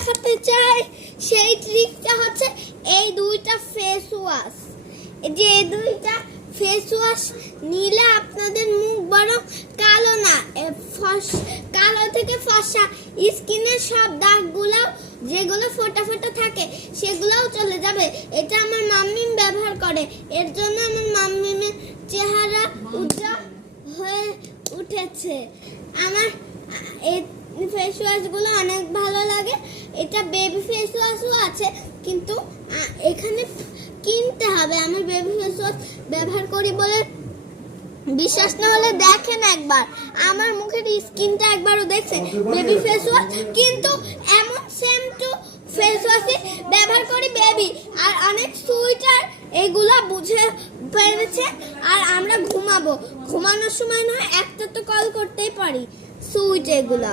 দেখাতে চাই সেই ট্রিকটা হচ্ছে এই দুইটা ফেস ওয়াশ। যে এই দুইটা ফেস ওয়াশ নিলে আপনাদের মুখ বরং কালো না, কালো থেকে ফর্সা, স্কিনের সব দাগগুলো যেগুলো ফোটা ফোটা থাকে সেগুলোও চলে যাবে। এটা আমার মাম্মি ব্যবহার করে, এর জন্য আমার মাম্মির চেহারা উজ্জ্বল হয়ে উঠেছে। আমার এই ফেস ওয়াশগুলো অনেক ভালো লাগে। এটা বেবি ফেস ওয়াশও আছে, কিন্তু এখানে কিনতে হবে। আমি বেবি ফেস ওয়াশ ব্যবহার করি বলে বিশ্বাস না হলে দেখেন একবার, আমার মুখের স্কিনটা একবারও দেখছেন বেবি ফেস ওয়াশ, কিন্তু এমন সেম টু ফেস ওয়াশই ব্যবহার করি বেবি। আর অনেক সুইটার এগুলা বুঝে পেরেছে। আর আমরা ঘুমানোর সময় না একটা তো কল করতেই পারি সুইট এগুলা।